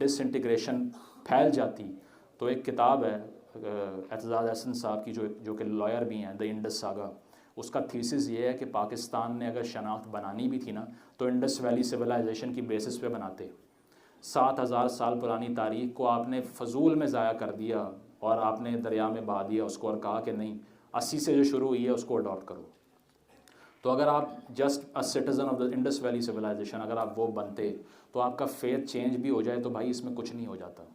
Disintegration फैल जाती, तो एक किताब है एतजाज़ अहसन साहब की जो कि लॉयर भी हैं, द इंडस सागा, उसका थीसिस ये है कि पाकिस्तान ने अगर शनाख्त बनानी भी थी ना तो इंडस वैली सिविलाइजेशन की बेसिस पे बनाते। 7000 साल पुरानी तारीख को आपने फजूल में ज़ाया कर दिया और आपने दरिया में बहा दिया उसको और कहा कि नहीं 80 से जो शुरू हुई है उसको अडॉप्ट करो। तो अगर आप just a citizen of the Indus Valley civilisation अगर आप वो बनते तो आपका फेथ चेंज भी हो जाए तो भाई इसमें कुछ नहीं हो जाता।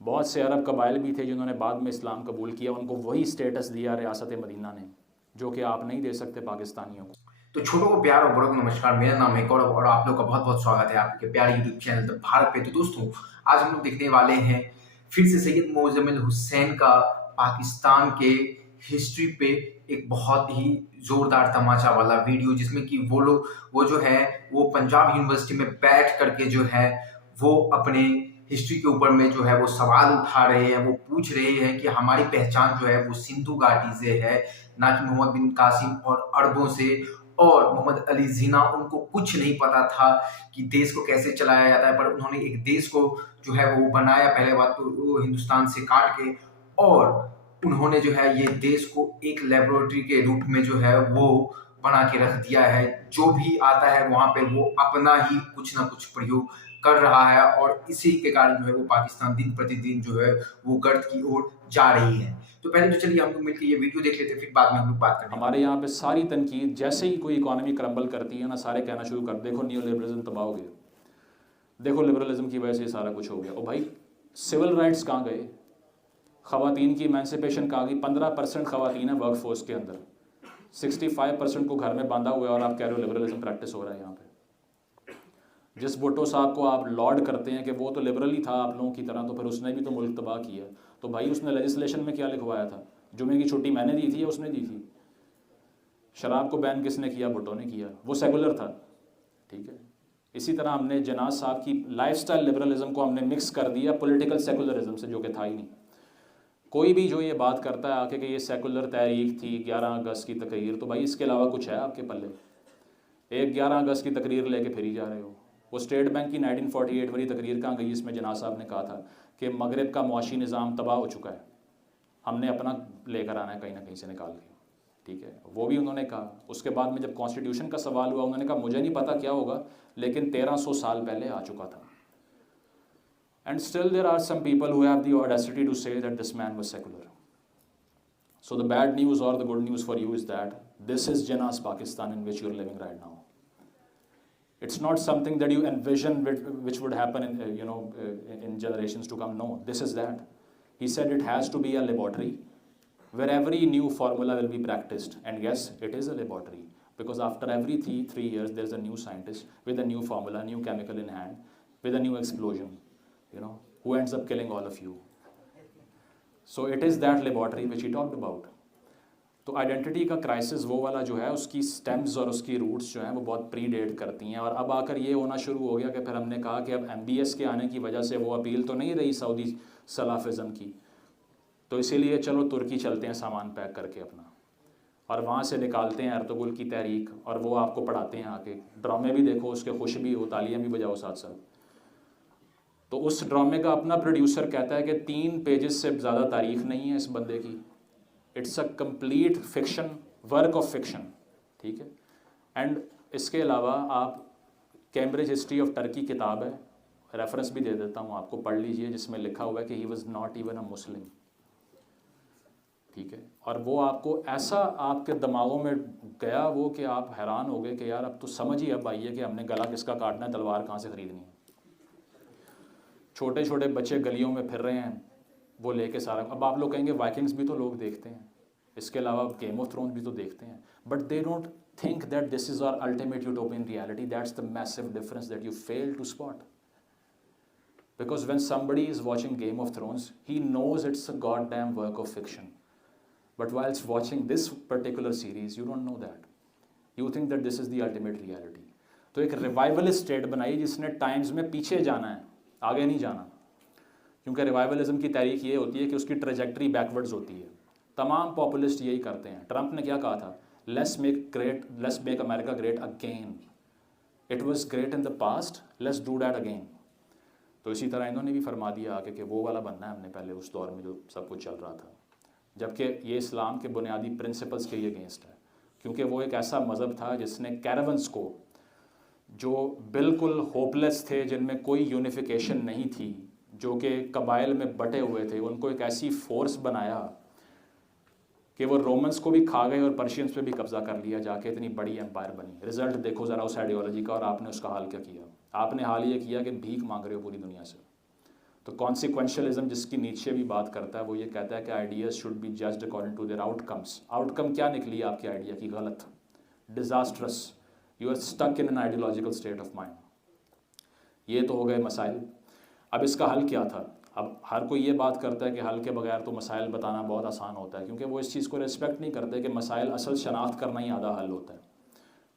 बहुत से अरब कबाइल भी थे जिन्होंने बाद में इस्लाम कबूल किया, उनको वही स्टेटस दिया रियासत मदीना ने जो कि आप नहीं दे सकते पाकिस्तानियों को। तो छोटों को प्यार और बड़ों को नमस्कार। मेरा नाम है गौरव और आप लोग का बहुत बहुत स्वागत है आपके प्यारे यूट्यूब चैनल द भारत पे। तो दोस्तों, आज हम लोग देखने वाले हैं फिर से सैयद मोज़म्मिल हुसैन का पाकिस्तान के हिस्ट्री पे एक बहुत ही जोरदार तमाचा वाला वीडियो, जिसमें कि वो जो है वो पंजाब यूनिवर्सिटी में बैठ करके जो है वो अपने हिस्ट्री के ऊपर में जो है वो सवाल उठा रहे हैं। वो पूछ रहे हैं कि हमारी पहचान जो है वो सिंधु घाटी से है, ना कि मोहम्मद बिन कासिम और अरबों से। और मोहम्मद अली जिन्ना, उनको कुछ नहीं पता था कि देश को कैसे चलाया जाता है, पर उन्होंने एक देश को जो है वो बनाया, पहले बात तो वो हिंदुस्तान से काट के, और उन्होंने जो है ये देश को एक लेबोरेटरी के रूप में जो है वो बना के रख दिया है। जो भी आता है वहां पे वो अपना ही कुछ ना कुछ प्रयोग कर रहा है, और इसी के कारण जो है वो पाकिस्तान दिन प्रतिदिन जो है वो गर्त की ओर जा रही है। तो पहले तो चलिए हम लोग मिलकर ये वीडियो देख लेते हैं, फिर बाद में हम लोग बात करेंगे। हमारे यहाँ पे सारी तनकीद जैसे ही कोई इकॉनमी क्रम्बल करती है ना, सारे कहना शुरू कर देखो न्यू लिबरलिज्म तबाह हो गया, देखो लिबरलिज्म की वजह से सारा कुछ हो गया। और भाई सिविल राइट्स कहाँ गए, ख़वातीन की एमेंसिपेशन कहाँ गई? 15% ख़वातीन है वर्क फोर्स के अंदर, 65% को घर में बांधा हुआ है और आप कह रहे हो लिबरलिज्म प्रैक्टिस हो रहा है यहाँ पे। जिस भुट्टो साहब को आप लॉर्ड करते हैं कि वो तो लिबरल ही था आप लोगों की तरह, तो फिर उसने भी तो मुल्क तबाह किया। तो भाई उसने लेजिस्लेशन में क्या लिखवाया था? जुमे की छुट्टी मैंने दी थी या उसने दी थी? शराब को बैन किसने किया? भुट्टो ने किया, वो सेकुलर था। ठीक है, इसी तरह हमने जनाज साहब की लाइफस्टाइल लिबरलिज्म को हमने मिक्स कर दिया पॉलिटिकल सेकुलरिज्म से, जो कि था ही नहीं। कोई भी जो ये बात करता है आके कि ये सेकुलर तहरीक थी 11 अगस्त की तकरीर, तो भाई इसके अलावा कुछ है आपके पल्ले? एक 11 अगस्त की तकरीर लेके फिर ही जा रहे हो। वो स्टेट बैंक की 1948 वाली तकरीर कहाँ गई? इसमें जनाब साहब ने कहा था कि मगरब का मुआशी निज़ाम तबाह हो चुका है, हमने अपना लेकर आना है कहीं ना कहीं से निकाल के। ठीक है, वो भी उन्होंने कहा। उसके बाद में जब कॉन्स्टिट्यूशन का सवाल हुआ उन्होंने कहा मुझे नहीं पता क्या होगा, लेकिन 1300 साल पहले आ चुका था। And still there are some people who have the audacity to say that this man was secular. So the bad news or the good news for you is that this is Jinnah's Pakistan in which you are living right now. It's not something that you envision which would happen in generations to come. No, this is that. He said it has to be a laboratory where every new formula will be practiced. And yes, it is a laboratory, because after every three years there's a new scientist with a new formula, new chemical in hand, with a new explosion, who ends up killing all of you. So it is that laboratory which he talked about. तो identity का crisis वो वाला जो है, उसकी stems और उसकी roots जो हैं वो बहुत प्रीडेट करती हैं। और अब आकर ये होना शुरू हो गया कि फिर हमने कहा कि अब MBS के आने की वजह से वो अपील तो नहीं रही सऊदी सलाफिज़म की, तो इसीलिए चलो तुर्की चलते हैं सामान पैक करके अपना, और वहाँ से निकालते हैं अर्तुगरुल की तहरीक, और वो आपको पढ़ाते हैं आके। ड्रामे भी देखो उसके, खुश भी हो, तालियाँ भी बजाओ साथ साथ। तो उस ड्रामे का अपना प्रोड्यूसर कहता है कि 3 पेजेस से ज़्यादा तारीख नहीं है इस बंदे की, it's a complete fiction, work of fiction. ठीक है, एंड इसके अलावा आप कैम्ब्रिज हिस्ट्री ऑफ टर्की किताब है, रेफरेंस भी दे देता हूँ आपको, पढ़ लीजिए, जिसमें लिखा हुआ है कि he was not even a Muslim. ठीक है, और वो आपको ऐसा आपके दिमागों में गया वो कि आप हैरान हो गए कि यार अब तो समझ ही अब आई है कि हमने गला किसका काटना है, तलवार कहाँ से ख़रीदनी है। छोटे छोटे बच्चे गलियों में फिर रहे हैं वो लेके सारा। अब आप लोग कहेंगे वाइकिंग्स भी तो लोग देखते हैं, इसके अलावा गेम ऑफ थ्रोन्स भी तो देखते हैं, but they don't think that this is our ultimate utopian reality. That's the massive difference that you fail to spot, because when somebody is watching Game of Thrones, he knows it's a goddamn work of fiction, but whilst watching this particular series you don't know that, you think that this is the ultimate reality. तो एक revivalist state बनाई जिसने times में पीछे जाना है, आगे नहीं जाना, क्योंकि रिवाइवलिज्म की तारीख ये होती है कि उसकी ट्रेजेक्टरी बैकवर्ड्स होती है। तमाम पॉपुलिस्ट यही करते हैं। ट्रंप ने क्या कहा था? Let's make America great again. It was great in the past, let's do that again. तो इसी तरह इन्होंने भी फरमा दिया आगे कि वो वाला बनना है हमने पहले उस दौर में जो सब कुछ चल रहा था, जबकि ये इस्लाम के बुनियादी प्रिंसिपल्स के ये अगेंस्ट है, क्योंकि वो एक ऐसा मज़हब था जिसने कैरावंस को, जो बिल्कुल होपलेस थे, जिनमें कोई यूनिफिकेशन नहीं थी, जो कि कबाइल में बटे हुए थे, उनको एक ऐसी फोर्स बनाया कि वो रोमन्स को भी खा गए और पर्शियंस पे भी कब्ज़ा कर लिया जाके, इतनी बड़ी एम्पायर बनी। रिजल्ट देखो ज़रा उस आइडियोलॉजी का, और आपने उसका हाल क्या किया। आपने हाल ये किया कि भीख मांग रहे हो पूरी दुनिया से। तो कॉन्सिक्वेंशलिज्म जिसकी नीचे भी बात करता है, वो ये कहता है कि ideas should be judged according to their outcomes. Outcome क्या निकली आपके आइडिया की? गलत, disastrous, you are stuck in an ideological state of mind. ये तो हो गए मसाइल। अब इसका हल क्या था? अब हर कोई ये बात करता है कि हल के बगैर तो मसाइल बताना बहुत आसान होता है, क्योंकि वो इस चीज़ को रिस्पेक्ट नहीं करते कि मसाइल असल शनाख्त करना ही आधा हल होता है।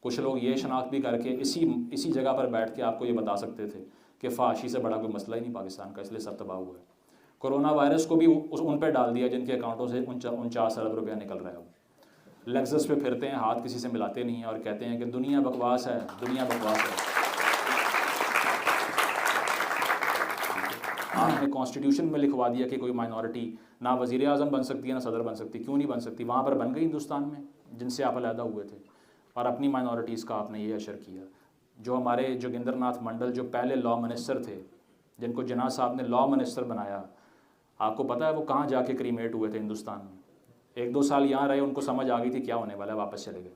कुछ लोग ये शनाख्त भी करके इसी जगह पर बैठ के आपको ये बता सकते थे कि फाशी से बड़ा कोई मसला ही नहीं पाकिस्तान का, इसलिए सब तबाह हुआ है। कोरोना वायरस को भी उन पर डाल दिया जिनके अकाउंटों से 49 अरब रुपया निकल रहा है। अब लेक्सस पे फिरते हैं, हाथ किसी से मिलाते नहीं हैं और कहते हैं कि दुनिया बकवास है, दुनिया बकवास है। हमने कॉन्स्टिट्यूशन में लिखवा दिया कि कोई माइनॉरिटी ना वज़ीर आज़म बन सकती है ना सदर बन सकती। क्यों नहीं बन सकती? वहाँ पर बन गई हिंदुस्तान में, जिनसे आप अलहदा हुए थे, और अपनी माइनॉरिटीज़ का आपने ये अशर किया। जो हमारे जोगिंदर नाथ मंडल, जो पहले लॉ मिनिस्टर थे, जिनको जिन्ना साहब ने लॉ मिनिस्टर बनाया, आपको पता है वो कहाँ जाके क्रीमेट हुए थे? हिंदुस्तान में। 1-2 साल यहाँ रहे, उनको समझ आ गई थी क्या होने वाला है, वापस चले गए।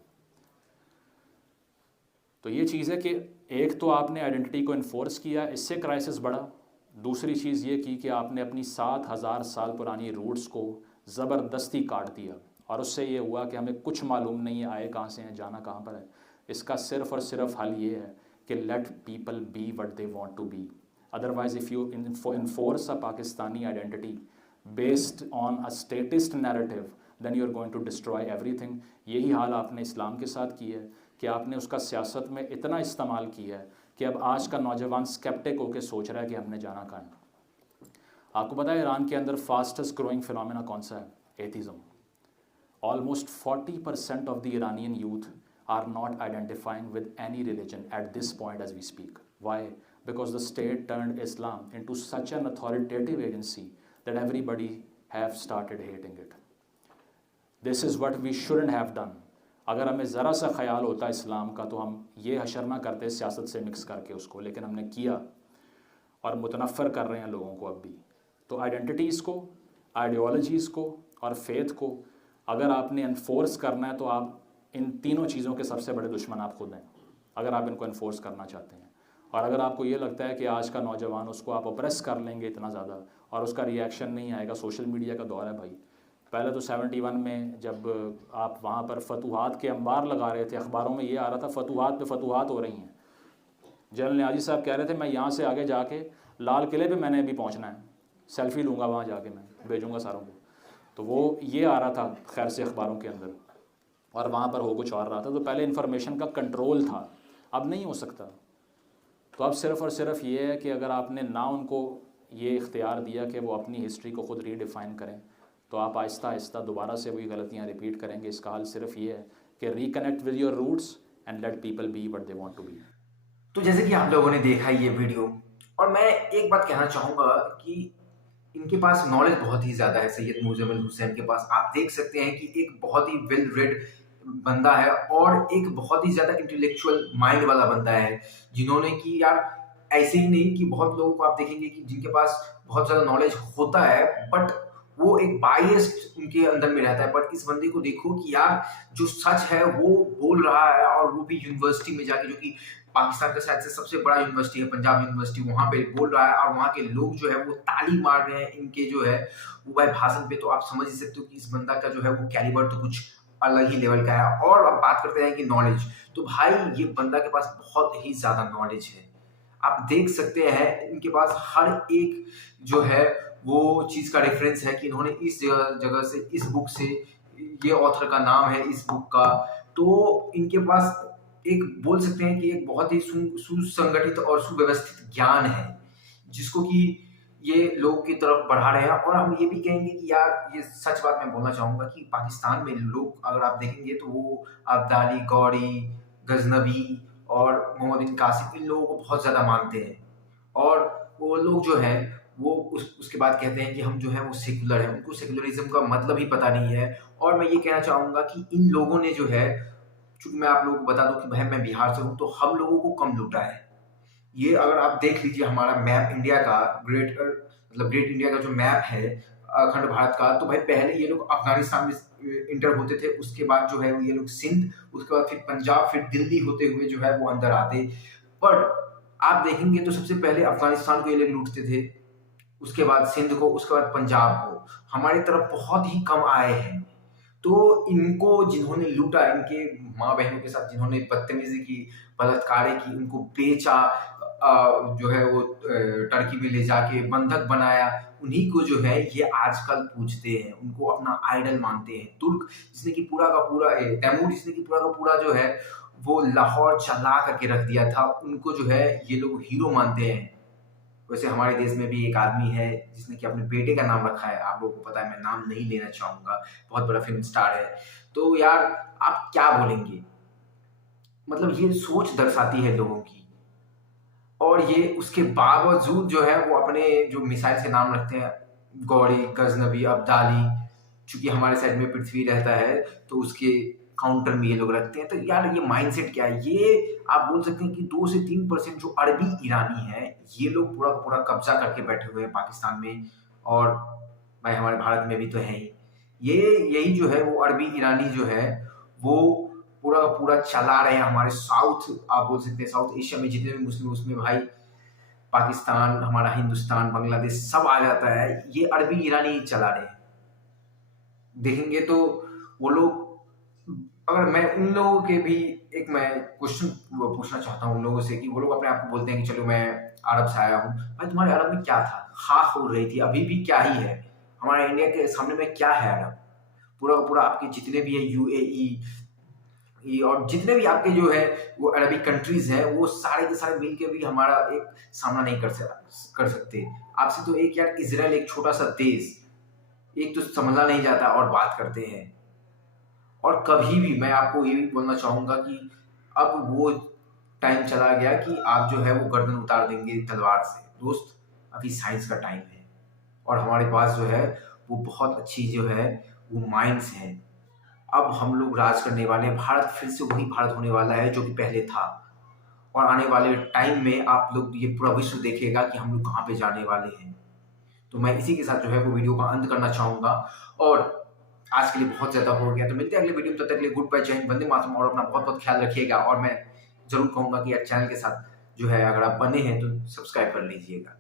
तो ये चीज़ है कि एक तो आपने आइडेंटिटी को इन्फोर्स किया, इससे क्राइसिस बढ़ा। दूसरी चीज़ ये की कि आपने अपनी 7000 साल पुरानी रूट्स को ज़बरदस्ती काट दिया, और उससे ये हुआ कि हमें कुछ मालूम नहीं है आए कहाँ से हैं, जाना कहाँ पर है। इसका सिर्फ़ और सिर्फ हल ये है कि let people be what they want to be. Otherwise if you enforce a Pakistani identity based on a statist narrative, then you are going to destroy everything. यही हाल आपने इस्लाम के साथ किया है कि आपने उसका सियासत में इतना इस्तेमाल किया है कि अब आज का नौजवान स्केप्टिक होकर सोच रहा है कि हमने जाना कहाँ है। आपको पता है ईरान के अंदर फास्टेस्ट ग्रोइंग फिनोमेना कौन सा है? Atheism. Almost 40% of the Iranian youth are not identifying with any religion at this point as we speak. Why? Because the state turned Islam into such an authoritative agency that everybody have started hating it. This is what we shouldn't have done. अगर हमें ज़रा सा ख्याल होता इस्लाम का तो हम ये हशर ना करते सियासत से मिक्स करके उसको, लेकिन हमने किया और मुतनफ़र कर रहे हैं लोगों को अब भी। तो आइडेंटिटीज़ को, आइडियोलॉजीज़ को और फेथ को अगर आपने इन्फोर्स करना है तो आप इन तीनों चीज़ों के सबसे बड़े दुश्मन आप खुद हैं, अगर आप इनको इन्फोर्स करना चाहते हैं। और अगर आपको ये लगता है कि आज का नौजवान, उसको आप ऑप्रेस कर लेंगे इतना ज़्यादा और उसका रिएक्शन नहीं आएगा, सोशल मीडिया का दौर है भाई। पहले तो 71 में जब आप वहाँ पर फतूहात के अंबार लगा रहे थे, अखबारों में ये आ रहा था फतूहात पे फतूहात हो रही हैं। जनरल न्याजी साहब कह रहे थे मैं यहाँ से आगे जाके लाल किले पे मैंने भी पहुँचना है, सेल्फी लूँगा वहाँ जाके, मैं भेजूँगा सारों को। तो वो ये आ रहा था खैर से अखबारों के अंदर, और वहाँ पर हो कुछ और रहा था। तो पहले इन्फॉर्मेशन का कंट्रोल था, अब नहीं हो सकता। तो अब सिर्फ़ और सिर्फ ये है कि अगर आपने ना उनको ये इख्तियार दिया कि वो अपनी हिस्ट्री को ख़ुद रीडिफ़ाइन करें, तो आप आहिस्ता आहिस्ता दोबारा से वही गलतियाँ रिपीट करेंगे। इसका हल सिर्फ ये है कि reconnect with your roots and let people be what they want to be. तो जैसे कि आप लोगों ने देखा ये वीडियो, और मैं एक बात कहना चाहूँगा कि इनके पास नॉलेज बहुत ही ज़्यादा है। सैयद मुज़म्मिल हुसैन के पास आप देख सकते हैं कि एक बहुत ही वेल रेड बंदा है और एक बहुत ही ज़्यादा इंटेलेक्चुअल माइंड वाला बंदा है, जिन्होंने कि यार ऐसे ही नहीं कि बहुत लोगों को आप देखेंगे कि जिनके पास बहुत ज़्यादा नॉलेज होता है बट वो एक बायस्ड उनके अंदर में रहता है। बट इस बंदे को देखो कि यार जो सच है वो बोल रहा है, और वो भी यूनिवर्सिटी में जाके, जो कि पाकिस्तान का शायद से सबसे बड़ा यूनिवर्सिटी है, पंजाब यूनिवर्सिटी, वहाँ पे बोल रहा है, और वहाँ के लोग जो है वो ताली मार रहे हैं इनके जो है वो भाई भाषण पे। तो आप समझ ही सकते हो कि इस बंदा का जो है वो कैलिबर तो कुछ अलग ही लेवल का है। और अब बात करते हैं कि नॉलेज, तो भाई ये बंदा के पास बहुत ही ज़्यादा नॉलेज है। आप देख सकते हैं इनके पास हर एक जो है वो चीज़ का रेफरेंस है कि इन्होंने इस जगह से, इस बुक से, ये ऑथर का नाम है इस बुक का। तो इनके पास एक बोल सकते हैं कि एक बहुत ही सुसंगठित और सुव्यवस्थित ज्ञान है, जिसको कि ये लोगों की तरफ बढ़ा रहे हैं। और हम ये भी कहेंगे कि यार ये सच बात मैं बोलना चाहूँगा कि पाकिस्तान में लोग अगर आप देखेंगे तो वो अब्दाली, गौरी, गजनवी और मोहम्मद बिन कासिम इन लोगों को बहुत ज़्यादा मानते हैं। और वो वो लोग जो है वो उसके बाद कहते हैं कि हम जो है वो सेक्युलर हैं, उनको सेक्युलरिज्म का मतलब ही पता नहीं है। और मैं ये कहना चाहूँगा कि इन लोगों ने जो है, चूँकि मैं आप लोगों को बता दूँ कि भाई मैं बिहार से हूँ, तो हम लोगों को कम लूटा है। ये अगर आप देख लीजिए हमारा मैप इंडिया का, ग्रेट इंडिया का जो मैप है अखंड भारत का, तो भाई पहले ये लोग अफ़गानिस्तान में इंटर होते थे, उसके बाद जो है ये लोग सिंध, उसके बाद फिर पंजाब, फिर दिल्ली होते हुए जो है वो अंदर आते। पर आप देखेंगे तो सबसे पहले अफ़गानिस्तान को ये लोग लूटते थे, उसके बाद सिंध को, उसके बाद पंजाब को। हमारी तरफ बहुत ही कम आए हैं। तो इनको जिन्होंने लूटा, इनके माँ-बहनों के साथ जिन्होंने बदतमीज़ी की, बलात्कारें की, उनको बेचा, जो है वो टर्की में ले जाके बंधक बनाया, उन्हीं को जो है ये आजकल पूजते हैं, उनको अपना आइडल मानते हैं। तुर्क जिसने कि पूरा का पूरा तैमूर जिसने कि पूरा का पूरा जो है वो लाहौर जला करके रख दिया था, उनको जो है ये लोग हीरो मानते हैं। वैसे हमारे देश में भी एक आदमी है जिसने कि अपने बेटे का नाम रखा है, आप लोगों को पता है, मैं नाम नहीं लेना चाहूँगा, बहुत बड़ा फ़िल्म स्टार है। तो यार आप क्या बोलेंगे? मतलब ये सोच दर्शाती है लोगों की। और ये उसके बावजूद जो है वो अपने जो मिसाइल के नाम रखते हैं, गौरी, गज़नबी, अब्दाली, चूँकि हमारे साइड में पृथ्वी रहता है तो उसके काउंटर में ये लोग रखते हैं। तो यार ये माइंडसेट क्या है? ये आप बोल सकते हैं कि 2 से 3% जो अरबी ईरानी हैं, ये लोग पूरा का पूरा कब्ज़ा करके बैठे हुए हैं पाकिस्तान में, और भाई हमारे भारत में भी तो हैं ही। यही जो है वो अरबी ईरानी जो है वो पूरा का पूरा चला रहे हैं हमारे साउथ, आप बोल सकते हैं साउथ एशिया में जितने भी मुस्लिम, उसमें भाई पाकिस्तान, हमारा हिंदुस्तान, बांग्लादेश सब आ जाता है। ये अरबी ईरानी ही चला रहे हैं। देखेंगे तो वो लोग, अगर मैं उन लोगों के भी एक मैं क्वेश्चन पूछना चाहता हूँ उन लोगों से कि वो लोग अपने आप को बोलते हैं कि चलो मैं अरब से आया हूँ। भाई तुम्हारे अरब में क्या था? खाक हो रही थी, अभी भी क्या ही है। हमारे इंडिया के सामने में क्या है अरब? पूरा का पूरा आपके जितने भी है यूएई और जितने भी आपके जो है वो अरबिक कंट्रीज हैं, वो सारे के सारे मिल के भी हमारा एक सामना नहीं कर सकते। आपसे तो एक यार इजराइल, एक छोटा सा देश, एक तो समझना नहीं जाता और बात करते हैं। और कभी भी मैं आपको ये भी बोलना चाहूँगा कि अब वो टाइम चला गया कि आप जो है वो गर्दन उतार देंगे तलवार से। दोस्त, अभी साइंस का टाइम है और हमारे पास जो है वो बहुत अच्छी जो है वो माइंड्स हैं। अब हम लोग राज करने वाले हैं। भारत फिर से वही भारत होने वाला है जो कि पहले था, और आने वाले टाइम में आप लोग, ये पूरा विश्व देखेगा कि हम लोग कहाँ पे जाने वाले हैं। तो मैं इसी के साथ जो है वो वीडियो का अंत करना चाहूँगा, और आज के लिए बहुत ज़्यादा हो गया। तो मिलते हैं अगले वीडियो में, तब तक के लिए गुड बाय, जय हिंद, वंदे मातरम, और अपना बहुत बहुत ख्याल रखिएगा। और मैं ज़रूर कहूँगा कि यार चैनल के साथ जो है अगर आप बने हैं तो सब्सक्राइब कर लीजिएगा।